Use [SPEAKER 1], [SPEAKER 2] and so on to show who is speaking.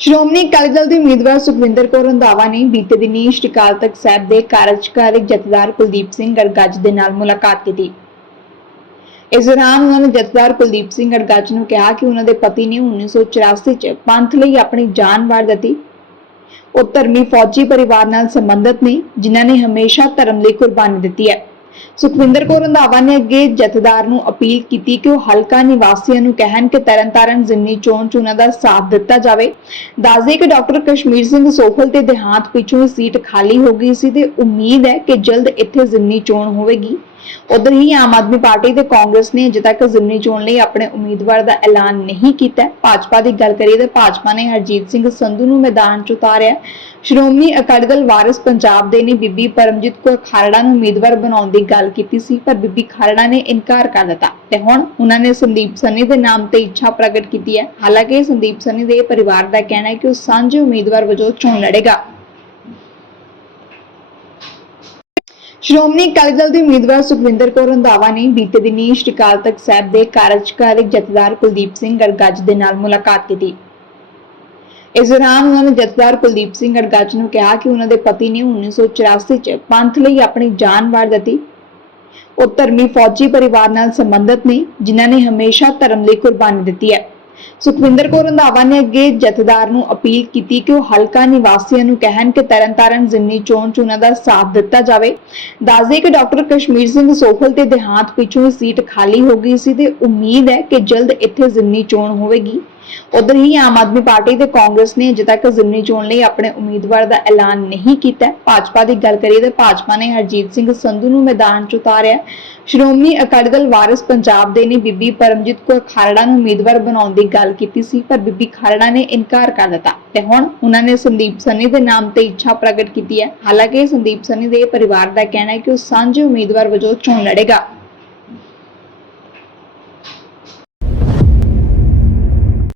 [SPEAKER 1] ਸ਼੍ਰੋਮਣੀ ਅਕਾਲੀ ਦਲ ਦੇ ਉਮੀਦਵਾਰ ਸੁਖਵਿੰਦਰ ਕੌਰ ਰੰਧਾਵਾ ਨੇ ਬੀਤੇ ਦਿਨੀ ਸ਼੍ਰੀ ਅਕਾਲ ਤਖਤ ਸਾਹਿਬ ਦੇ ਕਾਰਜਕਾਰੀ ਜਥੇਦਾਰ ਕੁਲਦੀਪ ਸਿੰਘ ਗੜਗੱਜ ਦੇ ਨਾਲ ਮੁਲਾਕਾਤ ਕੀਤੀ। ਇਸ ਦੌਰਾਨ ਉਹਨਾਂ ਨੇ ਜਥੇਦਾਰ ਕੁਲਦੀਪ ਸਿੰਘ ਗੜਗੱਜ ਨੂੰ ਕਿਹਾ ਕਿ ਉਹਨਾਂ ਦੇ ਪਤੀ ਨੇ 1984 ਚ ਪੰਥ ਲਈ ਆਪਣੀ ਜਾਨ ਵਾਰ ਦਿੱਤੀ। ਉਹ ਧਰਮੀ ਫੌਜੀ ਪਰਿਵਾਰ ਨਾਲ ਸੰਬੰਧਿਤ ਨੇ, ਜਿਨ੍ਹਾਂ ਨੇ ਹਮੇਸ਼ਾ ਧਰਮ ਲਈ ਕੁਰਬਾਨੀ ਦਿੱਤੀ ਹੈ। ਸੁਖਵਿੰਦਰ ਕੌਰ ਰੰਧਾਵਾ ਨੇ ਅੱਗੇ ਜਥੇਦਾਰ ਨੂੰ ਅਪੀਲ ਕੀਤੀ ਕਿ ਉਹ ਹਲਕਾ ਨਿਵਾਸੀਆਂ ਨੂੰ ਕਹਿਣ ਕਿ ਤਰਨਤਾਰਨ ਜ਼ਿਮਨੀ ਚੋਣ ਚ ਉਹਨਾਂ ਦਾ ਸਾਥ ਦਿੱਤਾ ਜਾਵੇ। ਦੱਸਦੇ ਕਿ ਡਾਕਟਰ ਕਸ਼ਮੀਰ ਸਿੰਘ ਸੋਖਲ ਤੇ ਦੇਹਾਂਤ ਪਿੱਛੋਂ ਇਹ ਸੀਟ ਖਾਲੀ ਹੋ ਗਈ ਸੀ ਤੇ ਉਮੀਦ ਹੈ ਕਿ ਜਲਦ ਇੱਥੇ ਜ਼ਿਮਨੀ ਚੋਣ ਹੋਵੇਗੀ। ਉਧਰ ਹੀ ਆਮ ਆਦਮੀ ਪਾਰਟੀ ਤੇ ਕਾਂਗਰਸ ਨੇ ਅਜੇ ਤੱਕ ਜ਼ਿਮਨੀ ਚੋਣ ਲਈ ਆਪਣੇ ਉਮੀਦਵਾਰ ਦਾ ਐਲਾਨ ਨਹੀਂ ਕੀਤਾ ਭਾਜਪਾ ਦੀ ਗੱਲ ਕਰੀਏ ਤਾਂ ਭਾਜਪਾ ਨੇ ਹਰਜੀਤ ਸਿੰਘ ਸੰਧੂ ਨੂੰ ਮੈਦਾਨ 'ਚ ਉਤਾਰਿਆ ਸ਼੍ਰੋਮਣੀ ਅਕਾਲੀ ਦਲ ਵਾਰਿਸ ਪੰਜਾਬ ਦੇ ਨੇ ਬੀਬੀ ਪਰਮਜੀਤ ਕੌਰ ਖਾਲੜਾ ਨੂੰ ਉਮੀਦਵਾਰ ਬਣਾਉਣ ਦੀ ਗੱਲ ਕੀਤੀ ਸੀ, ਪਰ ਬੀਬੀ ਖਾਰੜਾ ਨੇ ਇਨਕਾਰ ਕਰ ਦਿੱਤਾ ਤੇ ਹੁਣ ਉਹਨਾਂ ਨੇ ਸੰਦੀਪ ਸੰਨੀ ਦੇ ਨਾਮ ਤੇ ਇੱਛਾ ਪ੍ਰਗਟ ਕੀਤੀ ਹੈ। ਹਾਲਾਂਕਿ ਸੰਦੀਪ ਸੰਨੀ ਦੇ ਪਰਿਵਾਰ ਦਾ ਕਹਿਣਾ ਹੈ ਕਿ ਉਹ ਸਾਂਝੇ ਉਮੀਦਵਾਰ ਵਜੋਂ ਚੋਣ ਲੜੇਗਾ। ਸ਼੍ਰੋਮਣੀ ਅਕਾਲੀ ਦਲ ਦੇ ਉਮੀਦਵਾਰ ਸੁਖਵਿੰਦਰ ਕੌਰ ਰੰਧਾਵਾ ਨੇ ਬੀਤੇ ਦਿਨੀ ਸ਼੍ਰੀ ਅਕਾਲ ਤਖਤ ਸਾਹਿਬ ਦੇ ਕਾਰਜਕਾਰੀ ਜਥੇਦਾਰ ਕੁਲਦੀਪ ਸਿੰਘ ਗੜਗੱਜ ਦੇ ਨਾਲ ਮੁਲਾਕਾਤ ਕੀਤੀ। ਇਸ ਦੌਰਾਨ ਉਹਨਾਂ ਨੇ ਜਥੇਦਾਰ ਕੁਲਦੀਪ ਸਿੰਘ ਗੜਗੱਜ ਨੂੰ ਕਿਹਾ ਕਿ ਉਹਨਾਂ ਦੇ ਪਤੀ ਨੇ 1984 ਚ ਪੰਥ ਲਈ ਆਪਣੀ ਜਾਨ ਵਾਰ ਦਿੱਤੀ। ਉਹ ਧਰਮੀ ਫੌਜੀ ਪਰਿਵਾਰ ਨਾਲ ਸੰਬੰਧਿਤ ਨੇ, ਜਿਨ੍ਹਾਂ ਨੇ ਹਮੇਸ਼ਾ ਧਰਮ ਲਈ ਕੁਰਬਾਨੀ ਦਿੱਤੀ ਹੈ। ਸੁਖਵਿੰਦਰ ਕੌਰ ਰੰਧਾਵਾ ਨੇ ਅੱਗੇ ਜਥੇਦਾਰ ਨੂੰ ਅਪੀਲ ਕੀਤੀ ਕਿ ਉਹ ਹਲਕਾ ਨਿਵਾਸੀਆਂ ਨੂੰ ਕਹਿਣ ਕਿ ਤਰਨਤਾਰਨ ਜ਼ਿਮਨੀ ਚੋਣ ਚ ਉਹਨਾਂ ਦਾ ਸਾਥ ਦਿੱਤਾ ਜਾਵੇ। ਦੱਸਦੇ ਕਿ ਡਾਕਟਰ ਕਸ਼ਮੀਰ ਸਿੰਘ ਸੋਖਲ ਤੇ ਦੇਹਾਂਤ ਪਿੱਛੋਂ ਇਹ ਸੀਟ ਖਾਲੀ ਹੋ ਗਈ ਸੀ ਤੇ ਉਮੀਦ ਹੈ ਕਿ ਜਲਦ ਇੱਥੇ ਜ਼ਿਮਨੀ ਚੋਣ ਹੋਵੇਗੀ। ਉਧਰ ਹੀ ਆਮ ਆਦਮੀ ਪਾਰਟੀ ਤੇ ਕਾਂਗਰਸ ਨੇ ਅਜੇ ਤੱਕ ਜ਼ਿਮਨੀ ਚੋਣ ਲਈ ਆਪਣੇ ਉਮੀਦਵਾਰ ਦਾ ਐਲਾਨ ਨਹੀਂ ਕੀਤਾ ਭਾਜਪਾ ਦੀ ਗੱਲ ਕਰੀਏ ਤਾਂ ਭਾਜਪਾ ਨੇ ਹਰਜੀਤ ਸਿੰਘ ਸੰਧੂ ਨੂੰ ਮੈਦਾਨ 'ਚ ਉਤਾਰਿਆ ਸ਼੍ਰੋਮਣੀ ਅਕਾਲੀ ਦਲ ਵਾਰਿਸ ਪੰਜਾਬ ਦੇ ਨੇ। ਬੀਬੀ ਪਰਮਜੀਤ ਕੌਰ ਖਾਰੜਾ ਨੂੰ ਉਮੀਦਵਾਰ ਬਣਾਉਣ ਦੀ ਗੱਲ ਕੀਤੀ ਸੀ, ਪਰ ਬੀਬੀ ਖਾਰੜਾ ਨੇ ਇਨਕਾਰ ਕਰ ਦਿੱਤਾ ਤੇ ਹੁਣ ਉਹਨਾਂ ਨੇ ਸੰਦੀਪ ਸੰਨੀ ਦੇ ਨਾਮ ਤੇ ਇੱਛਾ ਪ੍ਰਗਟ ਕੀਤੀ ਹੈ। ਹਾਲਾਂਕਿ ਸੰਦੀਪ ਸੰਨੀ ਦੇ ਪਰਿਵਾਰ ਦਾ ਕਹਿਣਾ ਹੈ ਕਿ ਉਹ ਸਾਂਝੇ ਉਮੀਦਵਾਰ ਵਜੋਂ ਚੋਣ ਲੜੇਗਾ।